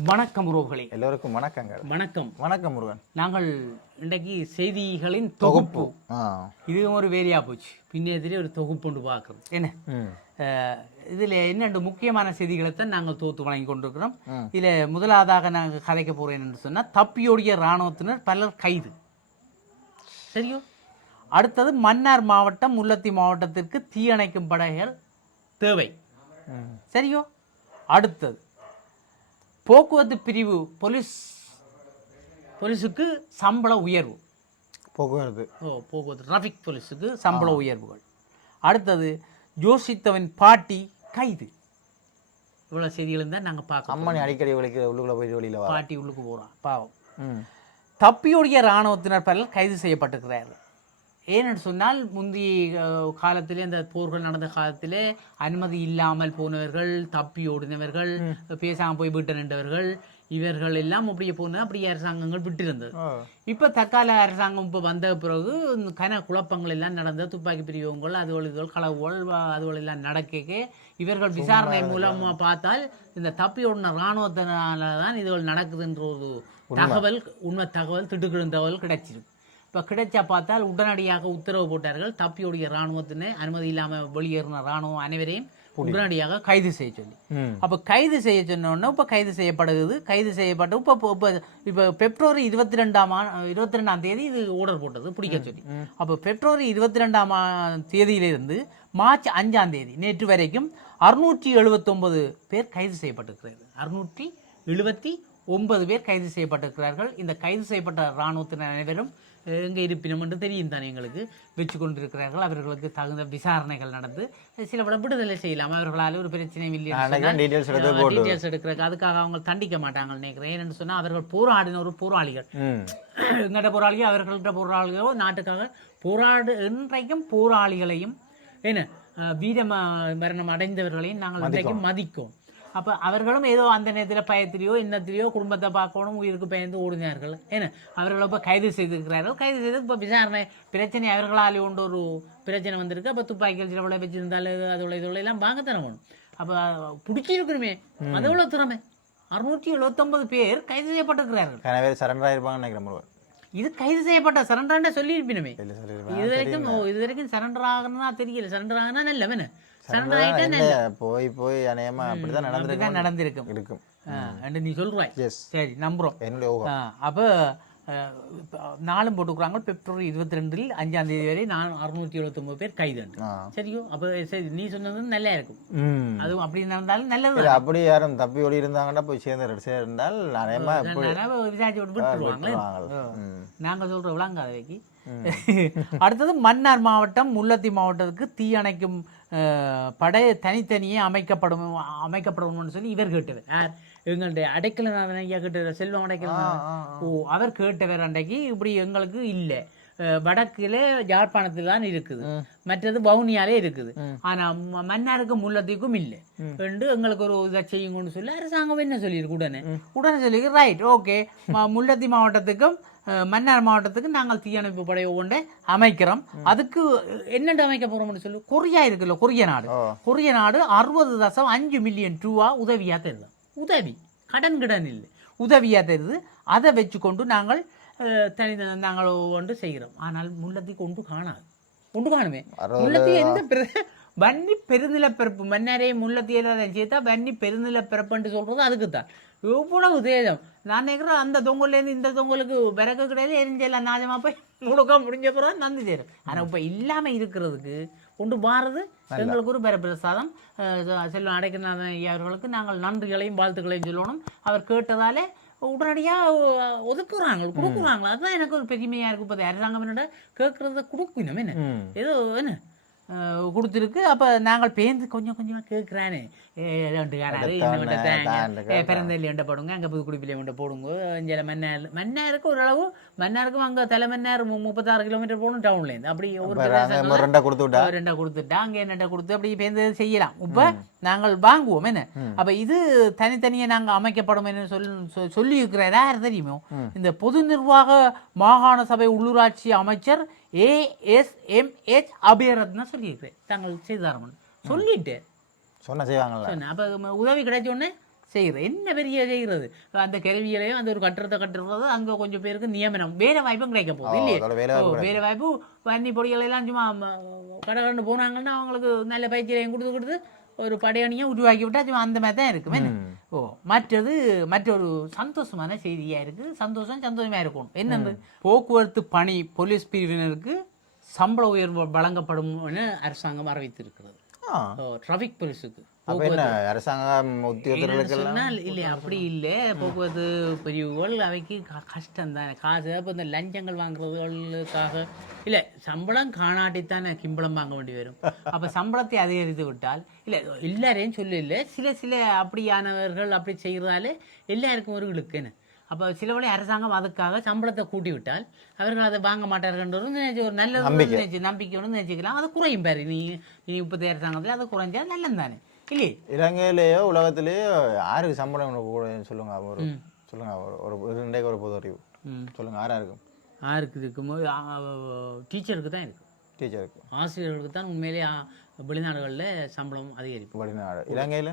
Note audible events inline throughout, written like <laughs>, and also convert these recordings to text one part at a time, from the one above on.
வணக்கம் உறவுகளே. எல்லோருக்கும் வணக்கங்க வணக்கம். வணக்கம் முருகன். நாங்கள் இன்றைக்கு செய்திகளின் தொகுப்பு. இதுவும் ஒரு வேலையா போச்சு. பின்னேதிலே ஒரு தொகுப்பு ஒன்று பார்க்குறது என்ன? இதுல என்னென்று முக்கியமான செய்திகளை தான் நாங்கள் தொகுத்து வழங்கி கொண்டிருக்கிறோம். இதுல முதலாவதாக நாங்கள் கதைக்க போறேன் என்று சொன்னா தப்பியோடிய இராணுவத்தினர் பலர் கைது. சரியோ? அடுத்தது மன்னார் மாவட்டம் முல்லத்தி மாவட்டத்திற்கு தீயணைக்கும் படைகள் தேவை. சரியோ? அடுத்தது போக்குவரத்து பிரிவு போலீஸ் போலீஸுக்கு சம்பள உயர்வு. போக்குவரத்து. ஓ போக்குவரத்து டிராஃபிக் போலீஸுக்கு சம்பள உயர்வுகள். அடுத்தது யோசித்தவன் பாட்டி கைது. இவ்வளோ செய்திகளும் தான் நாங்கள் பார்க்க அம்மனி அடிக்கடி வலிக்கிற உள்ளுக்குள்ள போயிட்டு வெளியில பாட்டி உள்ளுக்கு போகிறான் பாவம். தப்பியோடிய இராணுவத்தினர் பலர் கைது செய்யப்பட்டிருக்கிறார்கள். ஏனென்று சொன்னால் முந்தைய அஹ், காலத்திலே இந்த போர்கள் நடந்த காலத்திலே அனுமதி இல்லாமல் போனவர்கள் தப்பி ஓடினவர்கள் பேசாமல் போய் விட்டு நின்றவர்கள் இவர்கள் எல்லாம் அப்படியே போன அப்படியே அரசாங்கங்கள் விட்டிருந்தது. இப்போ தற்கால அரசாங்கம் இப்போ வந்த பிறகு கன குழப்பங்கள் எல்லாம் நடந்த துப்பாக்கி பிரிவுகள் அதுகள் இதுகள் களவுகள் அதுகள் எல்லாம் நடக்க இவர்கள் விசாரணை மூலமா பார்த்தால் இந்த தப்பி ஓடின இராணுவத்தினால தான் இதுகள் நடக்குதுன்ற ஒரு தகவல் உண்மை தகவல் திடுக்கிடும் தகவல் கிடைச்சிருக்கு. இப்போ கிடைச்சா பார்த்தால் உடனடியாக உத்தரவு போட்டார்கள். தப்பியோடிய இராணுவத்தினை அனுமதி இல்லாமல் வெளியேறின இராணுவம் அனைவரையும் உடனடியாக கைது செய்ய சொல்லி. அப்போ கைது செய்ய சொன்னோடனே இப்போ கைது செய்யப்படுகிறது. கைது செய்யப்பட்டு இப்போ இப்போ இப்போ பிப்ரவரி இருபத்தி ரெண்டாம் இருபத்தி ரெண்டாம் தேதி இது ஆர்டர் போட்டது பிடிக்க சொல்லி. அப்போ பிப்ரவரி இருபத்தி ரெண்டாம் தேதியிலிருந்து மார்ச் அஞ்சாம் தேதி நேற்று வரைக்கும் அறுநூற்றி எழுபத்தொன்பது பேர் கைது செய்யப்பட்டிருக்கிறார்கள் அறுநூற்றி எழுபத்தி ஒன்பது பேர் கைது செய்யப்பட்டிருக்கிறார்கள். இந்த கைது செய்யப்பட்ட இராணுவத்தினர் அனைவரும் எங்கே இருப்பினம் என்று தெரியும் தானே எங்களுக்கு? வச்சு கொண்டிருக்கிறார்கள். அவர்களுக்கு தகுந்த விசாரணைகள் நடந்து சில விட விடுதலை செய்யலாம். அவர்களால் ஒரு பிரச்சனையும் இல்லை சொன்னால், details எடுக்கிறதுக்கு அதுக்காக அவங்க தண்டிக்க மாட்டாங்க நினைக்கிறேன். ஏன்னு சொன்னா அவர்கள் போராடின ஒரு போராளிகள் எங்கள்கிட்ட போராளியோ அவர்கள்ட்ட போராளிகளோ நாட்டுக்காக போராடு இன்றைக்கும் போராளிகளையும் என்ன வீர மரணம் அடைந்தவர்களையும் நாங்கள் இன்றைக்கு மதிக்கும். அப்ப அவர்களும் ஏதோ அந்த நேரத்தில் பயத்திலேயோ இன்னத்திலேயோ குடும்பத்தை பார்க்கணும் உயிருக்கு பயந்து ஓடினார்கள் என்ன? அவர்களை இப்போ கைது செய்திருக்கிறார்கள். கைது செய்து இப்போ விசாரணை பிரச்சனை அவர்களால் கொண்டு ஒரு பிரச்சனை வந்திருக்கு. அப்போ துப்பாக்கிகள் சில விட வச்சிருந்தாலும் அதோட இதோட எல்லாம் வாங்கத்தானே வேணும். அப்போ பிடிச்சிருக்கணுமே அதோட திறமை? அறுநூற்றி எழுபத்தொன்பது பேர் கைது செய்யப்பட்டிருக்கிறார்கள். கன பேர் சரண்டர் ஆயிருப்பாங்கன்னு நினைக்கிறேன் இது கைது செய்யப்பட்ட சரண்டராண்ட சொல்லியிருப்பினுமே. இது வரைக்கும் இது வரைக்கும் சரண்டர் ஆகணும்னா தெரியல. சரண்டர் ஆகனா நல்ல போய் போய் அநேகமா அப்படிதான் அப்படிதான் நடந்திருக்கும். இருக்கும். நீ சொல்றாய். சரி நம்புறோம். என்னுடைய அப்போ நாளும் போட்டுக்கிறாங்க பிப்ரவரி இருபத்தி ரெண்டில் அஞ்சாம் தேதி வரை நான் அறுநூற்றி எழுபத்தொம்பது பேர் கைது சரியோ? அப்போ சரி நீ சொன்னது நல்லா இருக்கும். அதுவும் அப்படி நடந்தாலும் நல்லது அப்படி யாரும் தப்பி ஓடி இருந்தாங்கன்னா போய் சேர்ந்து சேர்ந்தால் நிறையமா விசாரிச்சு விட்டு விட்டுருவாங்களே. விட்டுருவாங்க. ம். நாங்க சொல்ற விளங்காத வைக்கி. <laughs> அடுத்தது மன்னார் மாவட்டம் முல்லத்தி மாவட்டத்துக்கு தீயணைக்கும் படை தனித்தனியே அமைக்கப்படும் அமைக்கப்படும்னு சொல்லி இவர் கேட்டவர். யார்? எங்களுடைய அடைக்கலநாதன் ஐயா கேட்டவர் செல்வம் அடைக்கலநாதன் ஓ அவர் கேட்டவர் அன்றைக்கு இப்படி எங்களுக்கு இல்லை. வடக்குல யாழ்ப்பாணத்தில் தான் இருக்குது. மற்றது வவுனியாலே இருக்குது. ஆனா ம- மன்னாருக்கு முல்லத்திக்கும் இல்லை. ரெண்டு எங்களுக்கு ஒரு இதை செய்யுங்கன்னு சொல்லி அரசாங்கம் என்ன சொல்லியிருக்கு? உடனே. உடனே சொல்லியிருக்கு ரைட் ஓகே முல்லத்தி மாவட்டத்துக்கும் மன்னார் மாவட்டத்துக்கு நாங்கள் தீயணைப்பு படை ஒன்றை அமைக்கிறோம். அதுக்கு என்னென்று அமைக்க போறோம்னு சொல்லி? கொரியா இருக்குல்ல கொரிய நாடு. கொரிய நாடு அறுபது தசம் அஞ்சு மில்லியன் ரூபா உதவியா தருது. உதவி. கடன் கடன் இல்லை. உதவியா தருது. அதை வச்சுக்கொண்டு நாங்கள் அஹ், தனி நாங்கள் ஒன்று செய்கிறோம். ஆனால் முல்லத்தி கொண்டு காணாது. கொண்டு காணுமே. முல்லத்தி எந்த வன்னி பெருநிலப்பிறப்பு மன்னரே ஏதாவது சேர்த்தா வன்னி பெருநிலப்பிறப்புன்னு சொல்றது அதுக்கு தான் எவ்வளவு தேஜம் நான் நினைக்கிறேன் அந்த தொங்கல்லேருந்து இந்த தொங்கலுக்கு விறகு கிடையாது எரிஞ்செல்லாம் நாஜமா போய் முழுக்க முடிஞ்ச பிறகு நன்றி சேரும் ஆனால் இப்போ இல்லாமல் இருக்கிறதுக்கு கொண்டு வாரது எங்களுக்கு ஒரு பிரசாதம். செல்வம் அடைக்கநாதன் ஐயா அவர்களுக்கு நாங்கள் நன்றிகளையும் வாழ்த்துக்களையும் சொல்லணும். அவர் கேட்டதாலே உடனடியாக ஒதுக்குறாங்க கொடுக்குறாங்க. அதுதான் எனக்கு ஒரு பெருமையாக இருக்கு. இப்போ அரசாங்கம் என்னடா கேட்குறத கொடுக்கணும் என்ன? ஏதோ என்ன? கொடுத்துருக்கு. அப்போ நாங்கள் பேந்து கொஞ்சம் கொஞ்சமாக கேட்குறானே ரெண்டு தேங்க தாண்டுங்க, பிறந்தல்லி உண்டை போடுங்க. அங்கே புதுக்குடிப்பிள்ளை உண்டை போடுங்க. இங்கே மன்னார் மன்னாருக்கு ஓரளவு மன்னாருக்கும் அங்கே தலை மன்னார் முப்பத்தாறு கிலோமீட்டர் போகணும் டவுன்லேருந்து அப்படி ஒரு ரெண்டா கொடுத்து விட்டா? ரெண்டா கொடுத்துட்டா. அங்கே என்னட்ட கொடுத்து அப்படி பேருந்து செய்யலாம். இப்போ நாங்கள் வாங்குவோம். என்ன? அப்ப இது தனித்தனியே நாங்க அமைக்கப்படும் என்று சொல் சொ- சொல்லி இருக்கிறார் யார் தெரியுமோ? இந்த பொது நிர்வாக மாகாண சபை உள்ளூராட்சி அமைச்சர் A S M H Abeyratne சொல்லியிருக்கிறேன் தாங்கள் செய்தாரமன் சொல்லிட்டு. சொன்ன சொன்னேன் அப்போ உதவி கிடைச்ச உடனே செய்கிறது என்ன பெரிய செய்கிறது அந்த கருவிகளையும் அந்த ஒரு கட்டுறதை கட்டுறது அங்கே கொஞ்சம் பேருக்கு நியமனம். வேலை வாய்ப்பும் கிடைக்க போகுது இல்லையே? வேலை வாய்ப்பு வன்னி பொடிகள் எல்லாம் சும்மா கடை கண்டு போனாங்கன்னா அவங்களுக்கு நல்ல பயிற்சியையும் கொடுத்து கொடுத்து ஒரு படையணியை உருவாக்கி விட்டா சும்மா அந்த மாதிரி தான் இருக்கும்? ஓ மற்றது மற்றொரு சந்தோஷமான செய்தியா இருக்கு சந்தோஷம் சந்தோஷமா இருக்கணும். என்னது போக்குவரத்து பணி போலீஸ் பிரிவினருக்கு சம்பள உயர்வு வழங்கப்படும் என அரசாங்கம் அறிவித்திருக்கிறது. டிராஃபிக் போலீஸுக்கு அப்ப என்ன அரசாங்கம் உத்தியோகத்தர்களுக்கு இல்லை அப்படி இல்லை. போக்குவரத்து பிரிவுகள் அவைக்கு கஷ்டம் தானே காசு இப்போ இந்த லஞ்சங்கள் வாங்குறதுகளுக்காக இல்லை சம்பளம் காணாட்டித்தானே கிம்பளம் வாங்க வேண்டி வரும். அப்போ சம்பளத்தை அதிகரித்து விட்டால் இல்லை எல்லாரையும் சொல்லல சில சில அப்படியானவர்கள் அப்படி செய்கிறதால எல்லாருக்கும் ஒரு இழுக்குன்னு. அப்போ சில வழி அரசாங்கம் அதுக்காக சம்பளத்தை கூட்டி விட்டால் அவர்கள் அதை வாங்க மாட்டார்கள் ஒரு நல்லது நினைச்சு நம்பிக்கையோடு நினைச்சுக்கலாம். அது குறையும் பாரு. நீ நீ இப்போதைய அரசாங்கத்தில் அது குறைஞ்சா நல்லது தானே இல்லையே இலங்கையிலேயோ உலகத்திலேயோ யாருக்கு சம்பளம் உனக்கு கூட சொல்லுங்க ஒரு சொல்லுங்க ஒரு ஒரு ரெண்டே ஒரு பொது அறிவு. சொல்லுங்க யாரா இருக்கும்? யாருக்கு இருக்கும்போது டீச்சருக்கு தான் இருக்கு. டீச்சருக்கு. ஆசிரியர்களுக்கு தான் உண்மையிலே ஆ, வெளிநாடுகளில் சம்பளம் அதிகரிப்பு வெளிநாடு. இலங்கையில?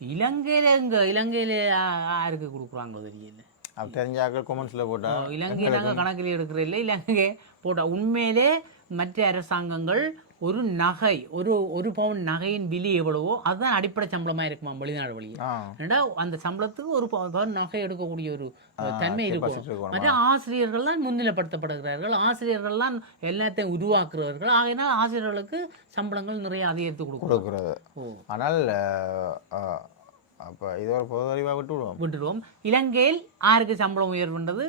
இலங்கையில் இங்கே இலங்கையில் யாருக்கு கொடுக்குறாங்களோ தெரியல. அப்ப தெரிஞ்சாக்கள் கொமெண்ட்ஸ்ல போட்டா இலங்கை நாங்கள் கணக்கில் எடுக்கிற இல்லை இலங்கை போட்டா. உண்மையிலே மற்ற அரசாங்கங்கள் ஒரு நகை ஒரு ஒரு பவுன் நகையின் விலை எவ்வளவோ அதுதான் அடிப்படை சம்பளமா இருக்குமா வெளிநாடு வழியில் ஏன்னா அந்த சம்பளத்துக்கு ஒரு பவு- பவுன் நகை எடுக்கக்கூடிய ஒரு தன்மை இருக்கும். மற்ற ஆசிரியர்கள் தான் முன்னிலைப்படுத்தப்படுகிறார்கள். ஆசிரியர்கள் தான் எல்லாத்தையும் உருவாக்குறவர்கள் ஆகையினால் ஆசிரியர்களுக்கு சம்பளங்கள் நிறைய அதிகரித்து கொடுக்கும். ஆனால் அப்ப இது ஒரு பொது அறிவா விட்டு விடுவோம் விட்டுடுவோம். இலங்கையில் யாருக்கு சம்பளம் உயர்வுன்றது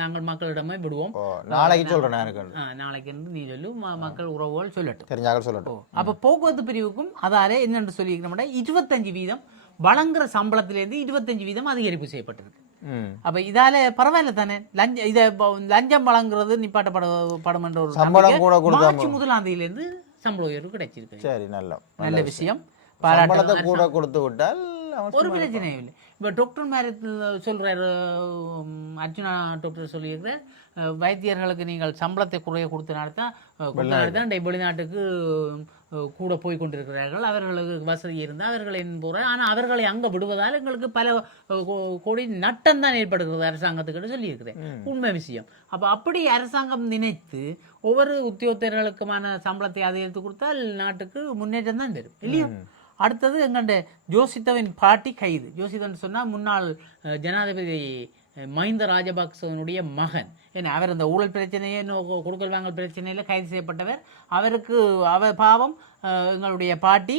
நாங்கள் மக்களிடமே விடுவோம். நாளைக்கு சொல்றேன் எனக்கு. நாளைக்கு நீ சொல்லு மக்கள் உறவுகள் சொல்லட்டும். தெரிஞ்சாக்கள் சொல்லட்டும். அப்ப போக்குவரத்து பிரிவுக்கும் அதாலே என்னென்று சொல்லியிருக்கிறோம்னா இருபத்தஞ்சு வீதம் வழங்குற சம்பளத்திலேருந்து இருபத்தஞ்சு வீதம் அதிகரிப்பு செய்யப்பட்டிருக்கு. அப்ப இதால பரவாயில்ல தானே? லஞ்ச இத லஞ்சம் வழங்குறது நிப்பாட்டப்பட படும் என்ற ஒரு சம்பளம் கூட மார்ச் முதலாம் தேதியிலிருந்து சம்பள உயர்வு கிடைச்சிருக்கு. சரி நல்ல நல்ல விஷயம். சம்பளத்தை பாராட்டு கூட கொடுத்து விட்டால் ஒரு பிரச்சனையும் இல்லை. இப்போ டாக்டர் சொல்றாரு உம், அர்ஜுனா டாக்டர் சொல்லியிருக்கிறார் வைத்தியர்களுக்கு நீங்கள் சம்பளத்தை குறைய கொடுத்த நடத்தா கொடுத்த நடத்தா வெளிநாட்டுக்கு கூட போய் கொண்டிருக்கிறார்கள். அவர்களுக்கு வசதி இருந்தால் அவர்கள் என்ன போகிற ஆனால் அவர்களை அங்கே விடுவதால் எங்களுக்கு பல கோடி நட்டம் தான் ஏற்படுகிறது அரசாங்கத்துக்குன்னு சொல்லியிருக்கிறேன். உண்மை விஷயம். அப்போ அப்படி அரசாங்கம் நினைத்து ஒவ்வொரு உத்தியோகத்தர்களுக்குமான சம்பளத்தை அதிகரித்து கொடுத்தால் நாட்டுக்கு முன்னேற்றம் தான் வரும் இல்லையா? அடுத்தது எங்கண்ட ஜோசித்தவின் பாட்டி கைது. ஜோசித்தன் சொன்னா முன்னாள் ஜனாதிபதி மஹிந்த ராஜபக்சவனுடைய மகன். ஏன்னா அவர் அந்த ஊழல் பிரச்சனையே இன்னும் கொடுக்கல் வாங்கல் பிரச்சனையில் கைது செய்யப்பட்டவர். அவருக்கு அவர் பாவம் எங்களுடைய பாட்டி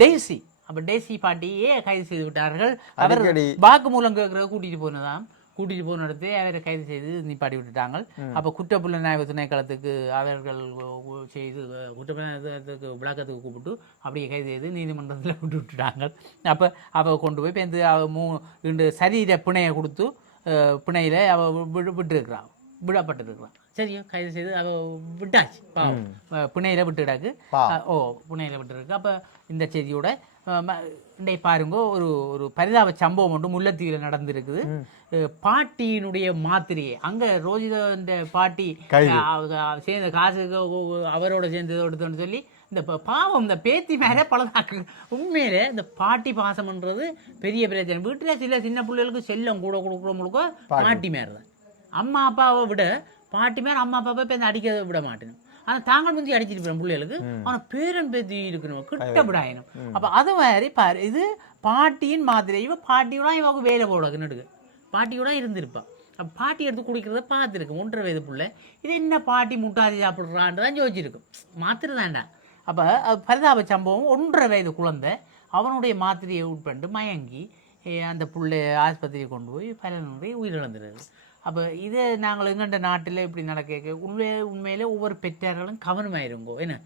டெய்சி. அப்ப டெய்சி பாட்டியே கைது செய்து விட்டார்கள். அவர். வாக்குமூலம் கேட்கறத கூட்டிட்டு போனதாம். கூட்டிட்டு போன இடத்தை அவரை கைது செய்து நிப்பாட்டி விட்டுட்டாங்க அப்ப குற்றப்புலனாய்வு திணைக்களத்துக்கு அவர்கள் செய்து குற்றப்புலனாய்வுக்கு விளக்கத்துக்கு கூப்பிட்டு அப்படியே கைது செய்து நீதிமன்றத்தில் விட்டு விட்டுட்டாங்க அப்ப அவ கொண்டு போய் இப்போ இந்த அவ மூ இந்த சரீர பிணையை கொடுத்து பிணையில அவ விடு விட்டுருக்கிறான். விடப்பட்டிருக்கிறான். சரியா கைது செய்து அவ விட்டாச்சு. பிணையில அஹ், ஓ புனையில விட்டுருக்கு. அப்ப இந்த செய்தியோட பாருங்க ஒரு ஒரு பரிதாப சம்பவம் ஒன்று முல்லைத்தீவில் நடந்திருக்குது. பாட்டியினுடைய மாத்திரையை அங்க ரோஜித பாட்டி. அஹ், அவங்க சேர்ந்த காசுக்கு அவரோட சேர்ந்து எடுத்தோன்னு சொல்லி இந்த பாவம் இந்த பேத்தி மேலே பலதாக்கு உண்மையிலே இந்த பாட்டி பாசம்ன்றது பெரிய பிரச்சனை. வீட்டுல சில சின்ன பிள்ளைகளுக்கு செல்லம் கூட கொடுக்குறவங்களுக்கு பாட்டி. மேலே தான் அம்மா அப்பாவை விட பாட்டி மேல அம்மா அப்பாவை இப்போ அடிக்க விட மாட்டேன். ஆனா தாங்கள் முந்தி அடிச்சிட்டு போறோம் பிள்ளைகளுக்கு. ஆனா பேரன் பேத்தி இருக்கணும் கிட்ட விடாயணும் அப்ப அது மாதிரி பாரு இது பாட்டியின் மாதிரி இவ பாட்டியோட இவங்க வேலை போடக்குன்னு பாட்டியோட இருந்திருப்பா. அப்ப பாட்டி எடுத்து குடிக்கிறத பார்த்துருக்கு ஒன்றரை வயது புள்ள. இது என்ன பாட்டி முட்டாதி சாப்பிட்றான்னு தான் யோசிச்சிருக்கும். மாத்திரை தாண்டா அப்போ பரிதாப சம்பவம் ஒன்றரை வயது குழந்தை அவனுடைய மாத்திரையை உட்பண்டு மயங்கி அந்த புள்ளை ஆஸ்பத்திரியை கொண்டு போய் பல முறை உயிரிழந்துடுது. அப்போ இதே நாங்கள் எங்கண்ட நாட்டில் இப்படி நடக்க உண்மை உண்மையிலே ஒவ்வொரு பெற்றார்களும் கவனமாயிருங்கோ என்ன?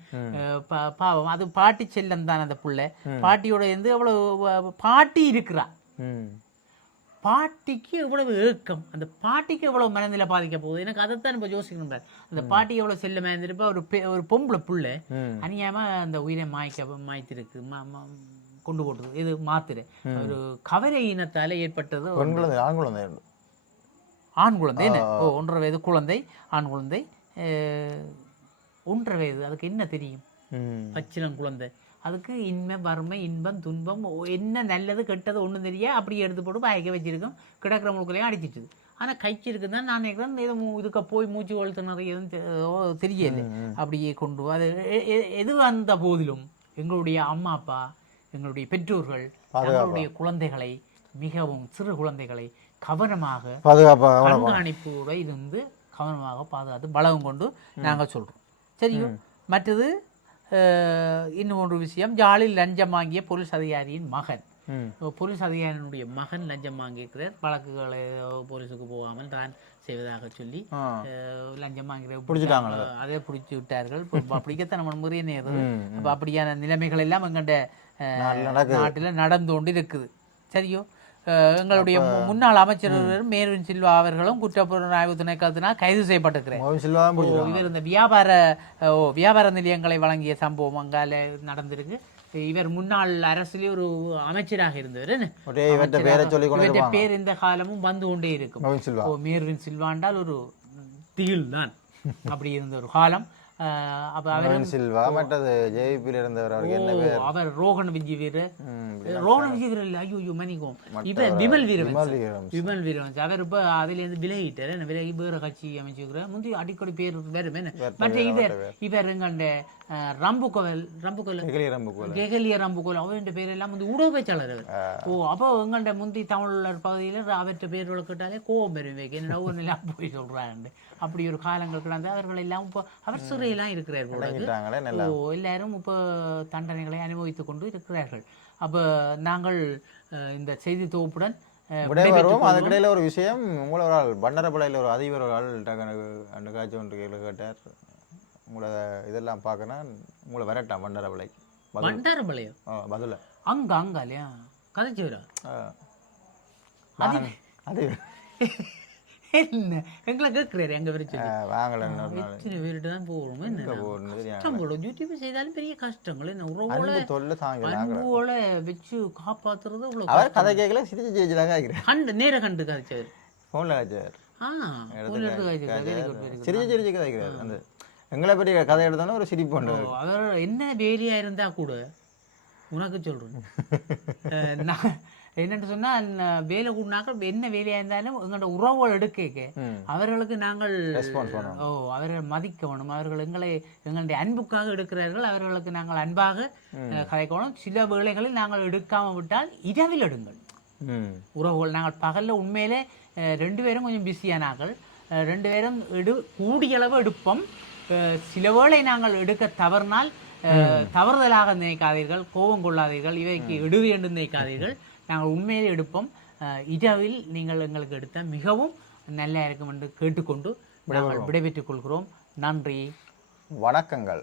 பாவம். அது பாட்டி செல்லம் தான் அந்த புள்ளை. பாட்டியோட இருந்து அவ்வளோ பாட்டி இருக்கிறா. பாட்டிக்கு எவ்வளவு ஏக்கம். அந்த பாட்டிக்கு எவ்வளவு மனநிலை பாதிக்க போகுது. எனக்கு அதைத்தான் இப்போ யோசிக்கணும். அந்த பாட்டி எவ்வளவு செல்ல மேந்திருப்பா ஒரு ஒரு பொம்பளை புள்ள அநியாயமா அந்த உயிரை மாய்க்க மாய்த்திருக்கு மா- கொண்டு போட்டது. இது மாத்துரு. ஒரு கவரை இனத்தால ஏற்பட்டது ஆண் குழந்தை ஆண் குழந்தை என்ன? ஓ ஒன்றரை வயது குழந்தை ஆண் குழந்தை. ஒன்றரை வயது. அதுக்கு என்ன தெரியும்? பச்சிலம் குழந்தை. அதுக்கு இன்மை வறுமை இன்பம் துன்பம் என்ன நல்லது கெட்டது ஒன்றும் தெரிய அப்படியே எடுத்து போட்டு பயக்க வச்சிருக்கோம். கிடக்கிற முழுக்களையும் அடிச்சிட்டுது. ஆனால் கைக்கு இருக்குதான் நான் நினைக்கிறேன் மூ- இதுக்கு போய் மூச்சு கொழுத்து நிறைய எதுவும் தெரியல. அப்படியே கொண்டு. அது எது வந்த போதிலும் எங்களுடைய அம்மா அப்பா எங்களுடைய பெற்றோர்கள் தங்களுடைய குழந்தைகளை மிகவும் சிறு குழந்தைகளை கவனமாக பாதுகாப்பாக கண்காணிப்போட இருந்து கவனமாக பாதுகாத்து பலகம் கொண்டு நாங்கள் சொல்கிறோம் சரியோ மற்றது இன்னும் ஒரு விஷயம். ஜாலில் லஞ்சம் வாங்கிய போலீஸ் அதிகாரியின் மகன். போலீஸ் அதிகாரியினுடைய மகன் லஞ்சம் வாங்கியிருக்கிறார். வழக்குகளை போலீஸுக்கு போகாமல் தான் செய்வதாக சொல்லி லஞ்சம் வாங்கிற பிடிச்சிட்டாங்களா? அதே. பிடிச்சி விட்டார்கள். பிடிக்கத்தான் நம்ம முறைய நேரம் அப்போ அப்படியான நிலைமைகள் எல்லாம் எங்கள்ட நாட்டுல நடந்து கொண்டு இருக்குது சரியோ? எங்களுடைய முன்னாள் அமைச்சர் மேர்வின் சில்வா அவர்களும் குற்றப்புலன் ஆய்வு திணைக்களத்தினால் கைது பிடிச்சிருக்காங்க. இவர் இந்த வியாபார ஓ வியாபார நிலையங்களை வழங்கிய சம்பவம் அங்கால நடந்திருக்கு. இவர் முன்னாள் அரசிலே ஒரு அமைச்சராக இருந்தவர் பேரை இந்த காலமும் வந்து கொண்டே இருக்கும். ஓ மேர்வின் சில்வாண்டால் ஒரு திகில் தான் <laughs> அப்படி இருந்த ஒரு காலம். அப்ப அவர் மோகன் சில்வா மற்றது ஜேபியில் இருந்தவர் அவருக்கு என்ன பேர்? அவர் ரோகன் விஜய் வீர ம், ரோகன் விஜய் வீரர் இல்லை ஐயோ ஐயோ இப்ப விமல் வீரவன் விமல் வீரவன் அவர் இப்ப அதுலேருந்து விலகிட்டார். விலகி வேற கட்சி அமைச்சுக்கிறார் முந்தி அடிக்கடி பேர் என்ன? மற்ற இவர் இவர் எங்கண்ட ரம்புகோவல் ரம்புகோவல். நெகிழி ரம்பு போல கெகலிய ரம்புகோல் அவருடைய பேரெல்லாம் வந்து உடவு பேச்சாளர் அவர் ஓ அப்போ எங்கள்ட முந்தி தமிழர் பகுதியில் அவற்றை பேர் கேட்டாலே கோவம் பெறும் வைக்க என்னடா ஒரு எல்லாம் போய் சொல்றாங்க அப்படி ஒரு காலங்கள் கிடந்து அவர்கள் எல்லாம் இப்போ அவர் சிறையெல்லாம் இருக்கிறார் போல ஓ எல்லாரும் இப்போ தண்டனைகளை அனுபவித்துக் கொண்டு இருக்கிறார்கள். அப்போ நாங்கள் இந்த செய்தி தொகுப்புடன் வருவோம். அதுக்கிடையில ஒரு விஷயம் உங்களை ஒரு ஆள் பண்டரப்படையில் ஒரு அதிபர் ஒரு ஆள் காட்சி ஒன்று கேட்டார். உங்களை இதெல்லாம் பார்க்கணும் உங்களை பதில். பண்டாரம்பாளையம் ஆ, பதில. அங்க அங்க இல்லையா. நான் அது <laughs> என்ன? எங்களை கேட்கிறாரு எங்க வரைச்சு வாங்கலை எத்தனை பேர்கிட்ட தான் போகிறோம் என்ன. கஷ்டங்களோ யூடியூப் செய்தாலும் பெரிய கஷ்டங்கள். என்ன உறவோட அன்பு தொல்லை தாங்கல அன்போட வச்சு காப்பாத்துறது அவ்வளோ அவர் கதை கேட்கல சிரிச்சு ஜெயிச்சு தான் கேட்கிறேன் கண்டு நேர கண்டு கதைச்சவர் ஃபோனில் காய்ச்சார். ஆ சிரிச்சு சிரிச்சு கதைக்கிறார் அந்த எங்களை பற்றி கதை எடுத்தோன்னே ஒரு சிரிப்பு பண்ணுறாரு அவர் என்ன வேலையா இருந்தா கூட உனக்கு சொல்றேன். <laughs> அஹ் நான் என்னன்னு சொன்னா நான் வேலை கூடினாக்க என்ன வேலையா இருந்தாலும் எங்களோட உறவுகள் எடுக்க. அவர்களுக்கு நாங்கள். ஓ அவர்கள் மதிக்கணும் அவர்கள் எங்களை எங்களுடைய அன்புக்காக எடுக்கிறார்கள். அவர்களுக்கு நாங்கள் அன்பாக கதைக்கணும். சில வேளைகளில் நாங்கள் எடுக்காம விட்டால் இரவில் எடுங்கள். உறவுகள் நாங்கள் பகலில் உண்மையிலே ரெண்டு பேரும் கொஞ்சம் பிஸியானார்கள் ரெண்டு பேரும் எடு கூடிய அளவு எடுப்போம். சில வேளை நாங்கள் எடுக்க தவறினால் தவறுதலாக நினைக்காதீர்கள் கோபம் கொள்ளாதீர்கள் இவைக்கு எடுவு என்று நினைக்காதீர்கள். நாங்கள் உண்மையிலே எடுப்போம். இரவில் நீங்கள் எங்களுக்கு எடுத்தால் மிகவும் நல்லா இருக்கும் என்று கேட்டுக்கொண்டு நாங்கள் விடைபெற்றுக் கொள்கிறோம். நன்றி. வணக்கங்கள்.